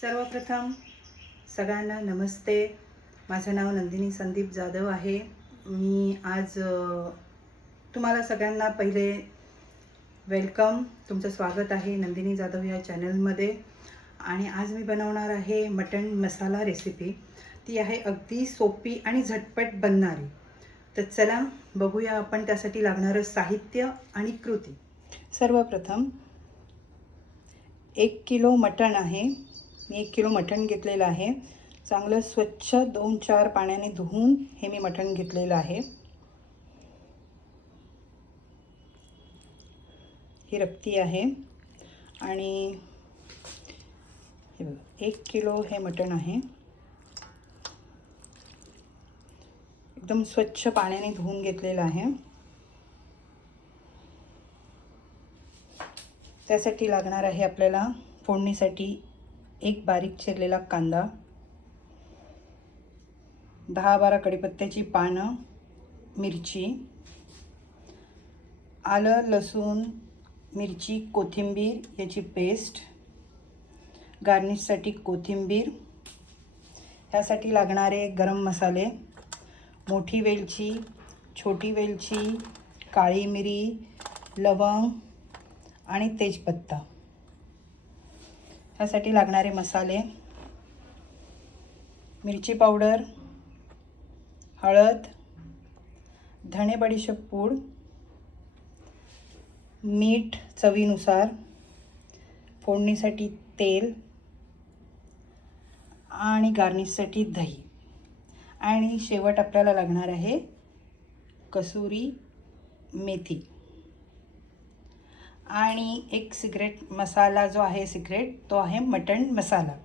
सर्वप्रथम सगळ्यांना नमस्ते. माझं नाव नंदिनी संदीप जाधव आहे. मी आज तुम्हाला सगळ्यांना पहिले वेलकम. तुमचं स्वागत आहे नंदिनी जाधव या चॅनलमध्ये. आणि आज मी बनवणार आहे मटण मसाला रेसिपी. ती आहे अगदी सोपी आणि झटपट बनणारी. तर चला बघूया आपण त्यासाठी लागणारं साहित्य आणि कृती. सर्वप्रथम एक किलो मटण आहे. मी एक किलो मटण घेतलेलं आहे. चांगलं स्वच्छ दोन चार पाण्याने धुवून हे मी मटण घेतलेलं आहे. ही रक्ती आहे. आणि एक किलो हे मटण आहे. एकदम स्वच्छ पाण्याने धुवून घेतलेलं आहे. त्यासाठी लागणार आहे आपल्याला फोडणीसाठी एक बारीक चिरलेला कांदा दहा बारा कडीपत्त्याची पानं मिरची आलं लसूण मिरची कोथिंबीर याची पेस्ट गार्निशसाठी कोथिंबीर ह्यासाठी लागणारे गरम मसाले मोठी वेलची छोटी वेलची काळी मिरी लवंग आणि तेजपत्ता. ह्यासाठी लागणारे मसाले. मिरची पावडर हळद धणे बडीशेप पूड मीठ चवीनुसार फोडणीसाठी तेल आणि गार्निशसाठी दही. आणि शेवट आपल्याला लागणार आहे कसुरी मेथी. आणि एक सिक्रेट मसाला जो आहे सिक्रेट तो आहे मटण मसाला.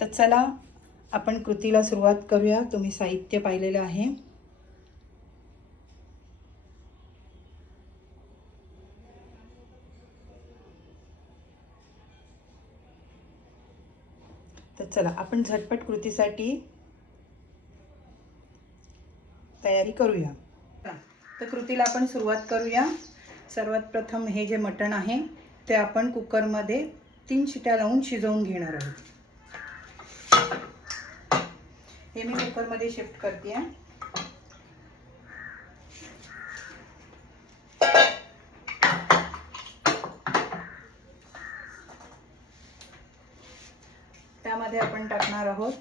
तर चला आपण कृतीला सुरुवात करूया. तुम्ही साहित्य पाहिलेलं आहे. तर चला आपण झटपट कृतीसाठी तयारी करूया. तर कृतीला आपण सुरुवात करूया. सर्वात प्रथम हे जे मटण आहे ते आपण कुकरमध्ये तीन शिट्या लावून शिजवून घेणार आहोत. हे मी कुकरमध्ये शिफ्ट करते त्यामध्ये आपण टाकणार आहोत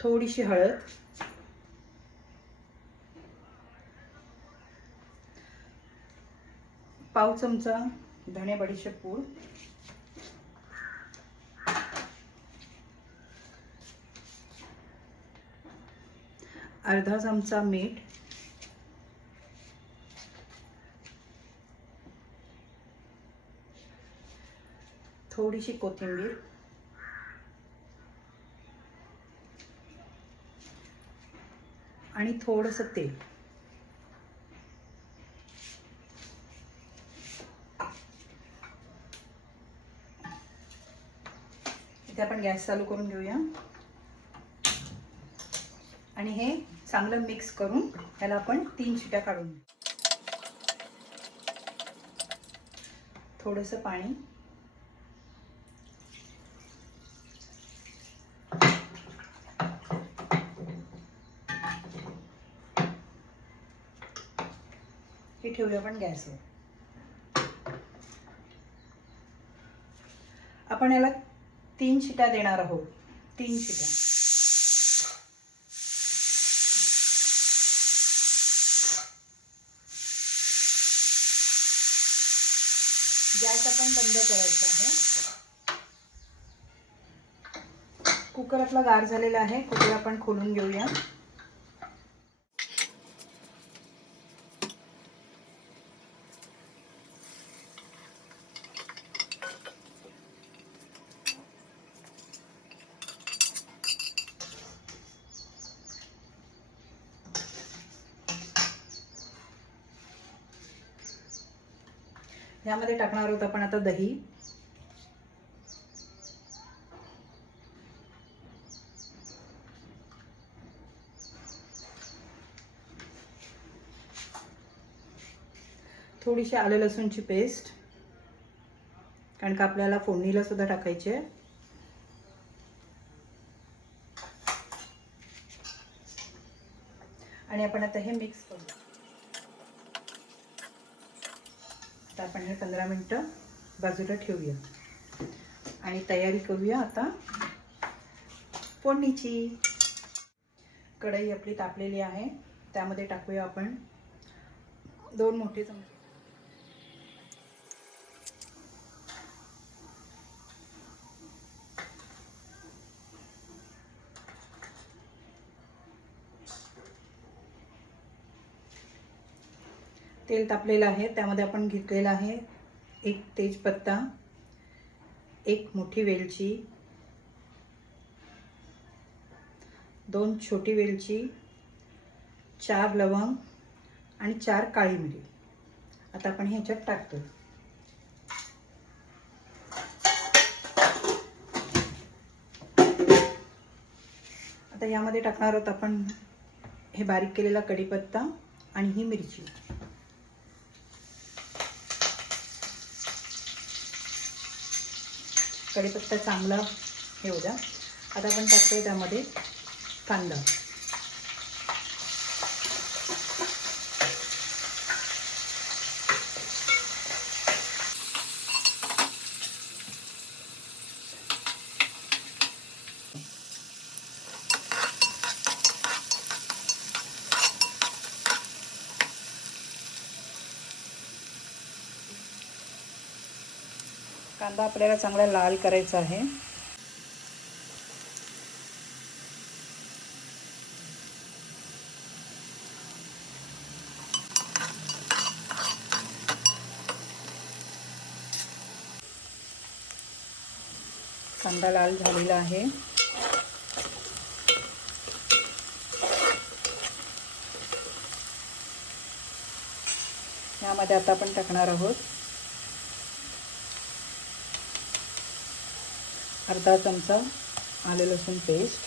थोडीशी हळद. पाव चमचा धणे बडीशेप पूड. अर्धा चमचा मीठ. थोडीशी कोथिंबीर. आणि थोडंसं तेल. आपण गॅस चालू करून घेऊया. आणि हे चांगलं मिक्स करून याला आपण तीन शिट्या काढून थोडंसं पाणी. हे ठेवूया आपण गॅसवर. आपण याला तीन शिट्या देणार आहोत. तीन शिट्या. गॅस आपण बंद करायचा आहे. कुकर आपला गार झालेला आहे. कुकर आपण खोलून घेऊया. ह्यामध्ये टाकणार आहोत आपण आता दही. थोडीशी आलं लसूणची पेस्ट. कारण का आपल्याला फोडणीला सुद्धा टाकायचे आहे. आणि आपण आता हे मिक्स करू आता आपण हे पंधरा मिनटं बाजूला ठेवूया. आणि तयारी करूया आता फोडणीची. कढई आपली तापलेली आहे. त्यामध्ये टाकूया आपण दोन मोठे चमचे. तेल तापलेलं आहे त्यामध्ये आपण घेतलेलं आहे एक तेजपत्ता एक मोठी वेलची दोन छोटी वेलची चार लवंग आणि चार काळी मिरी. आता आपण ह्याच्यात टाकतो आता यामध्ये टाकणार आहोत आपण हे बारीक केलेला कढीपत्ता आणि ही मिरची. कढीपत्ता चांगला हे होऊ द्या. आता आपण टाकतोय त्यामध्ये कांदा. कांदा आपल्याला चांगला लाल करायचा आहे. कांदा लाल झालेला आहे. यामध्ये आता आपण टाकणार आहोत. अर्धा चमचा आले लसूण पेस्ट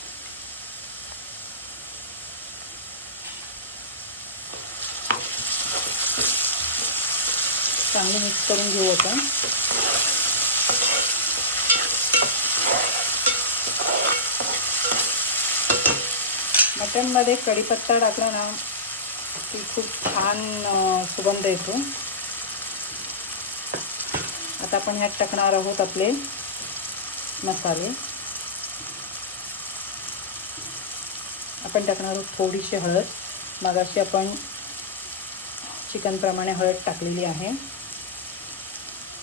चांगले मिक्स करून घेऊ आपण. मटनमध्ये कढीपत्ता टाकला ना की खूप छान सुगंध येतो. आता आपण ह्यात टाकणार आहोत आपले मसाले. आपण टाकणार आहोत थोडीशी हळद. मगाशी आपण चिकनप्रमाणे हळद टाकलेली आहे.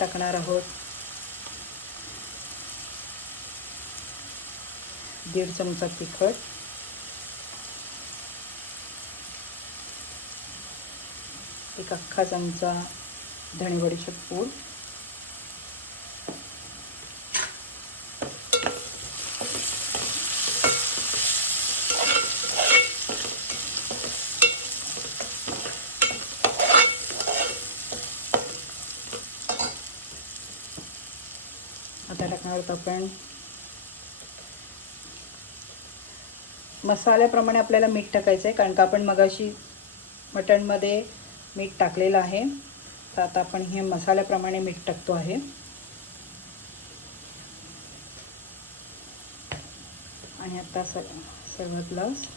टाकणार आहोत दीड चमचा तिखट. एक अख्खा चमचा धणे बडीशेप पूड. आता टाकणार आहोत आपण. मसाल्याप्रमाणे आपल्याला मीठ टाकायचं आहे कारण का आपण मगाशी मटणमध्ये मीठ टाकलेलं आहे. तर आता आपण हे मसाल्याप्रमाणे मीठ टाकतो आहे. आणि आता स सर्वात लास्ट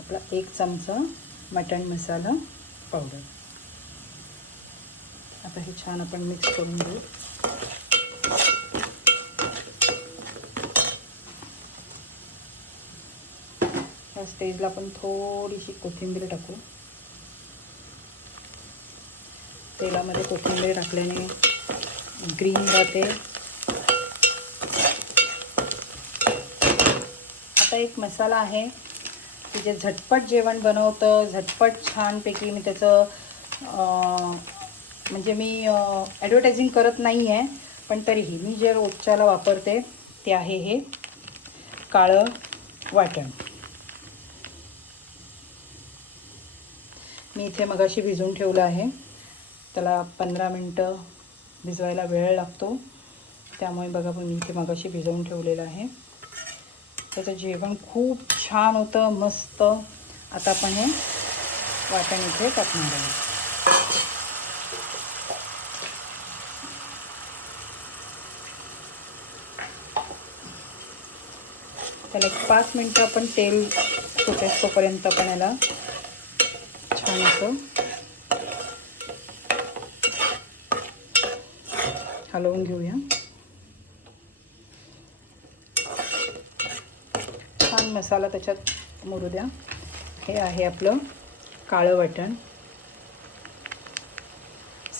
आपला एक चमचा मटण मसाला पावडर आता हे छान आपण मिक्स करून घेऊ. या स्टेजला आपण थोडीशी कोथिंबीर टाकू. तेलामध्ये कोथिंबीर टाकल्याने ग्रीन राहते. आता एक मसाला आहे की जे झटपट जेवण बनवतं झटपट छानपैकी मी त्याचं म्हणजे मी ॲडव्हर्टायझिंग करत नाही आहे पण तरीही मी जे रोजच्याला वापरते ते आहे हे काळं वाटण. मी इथे मगाशी भिजवून ठेवलं आहे. त्याला पंधरा मिनटं भिजवायला वेळ लागतो. त्यामुळे बघा पण मी इथे मगाशी भिजवून ठेवलेलं आहे. त्याचं जेवण खूप छान होतं मस्त. आता आपण हे वाटण इथे टाकणार आहे. त्याला एक पाच मिनटं आपण तेल सुटेस्तोपर्यंत आपण याला छान असं. हलवून घेऊया. छान मसाला त्याच्यात मुरू द्या. हे आहे आपलं काळं वाटण.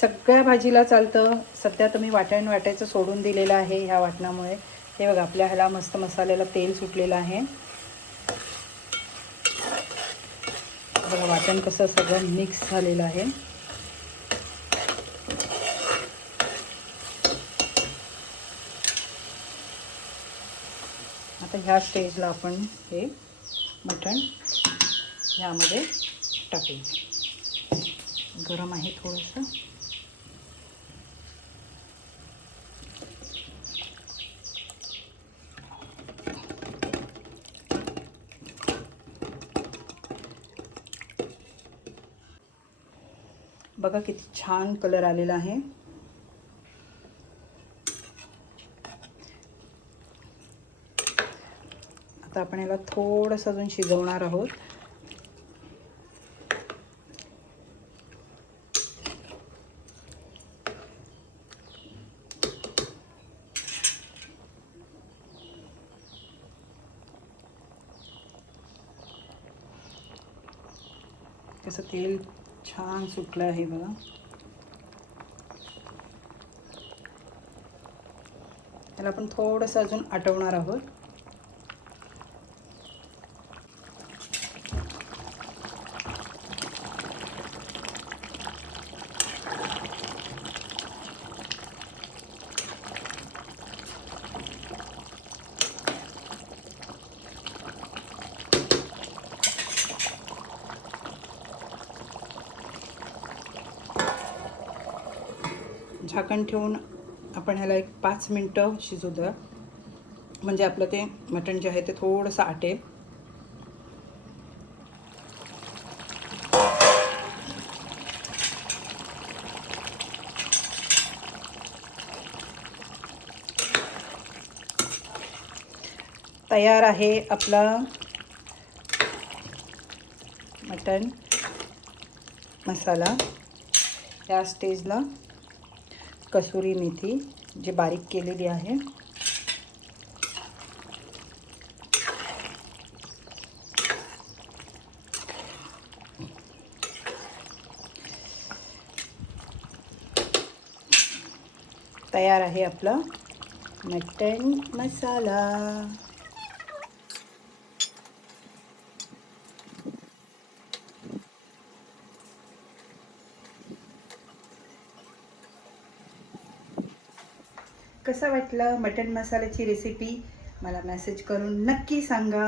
सगळ्या भाजीला चालतं. सध्या तुम्ही वाटण वाटायचं सोडून दिलेलं आहे ह्या वाटणामुळे. हे बघा आपल्या ह्याला मस्त मसाल्याला तेल सुटलेलं आहे. बघा वाटण कसं सगळं मिक्स झालेलं आहे. आता ह्या स्टेजला आपण हे मटण ह्यामध्ये टाकूया गरम आहे थोडंसं. बघा किती छान कलर आलेला आहे. आता आपण याला थोडंसं अजून शिजवणार आहोत. त्याचं तेल छान सुटलं आहे बघा. त्याला आपण थोडंसं अजून आटवणार आहोत. झाकण ठेवून आपण ह्याला एक पाच मिनटं शिजू द्या. म्हणजे आपलं ते मटण जे आहे ते थोडंसं आटेल तयार आहे आपला मटण मसाला. या स्टेजला. कसुरी मेथी जी बारीक केलेली आहे. तयार आहे आपला मटन मसाला. कसं वाटलं मटन मसाल्याची रेसिपी मला मेसेज करून नक्की सांगा.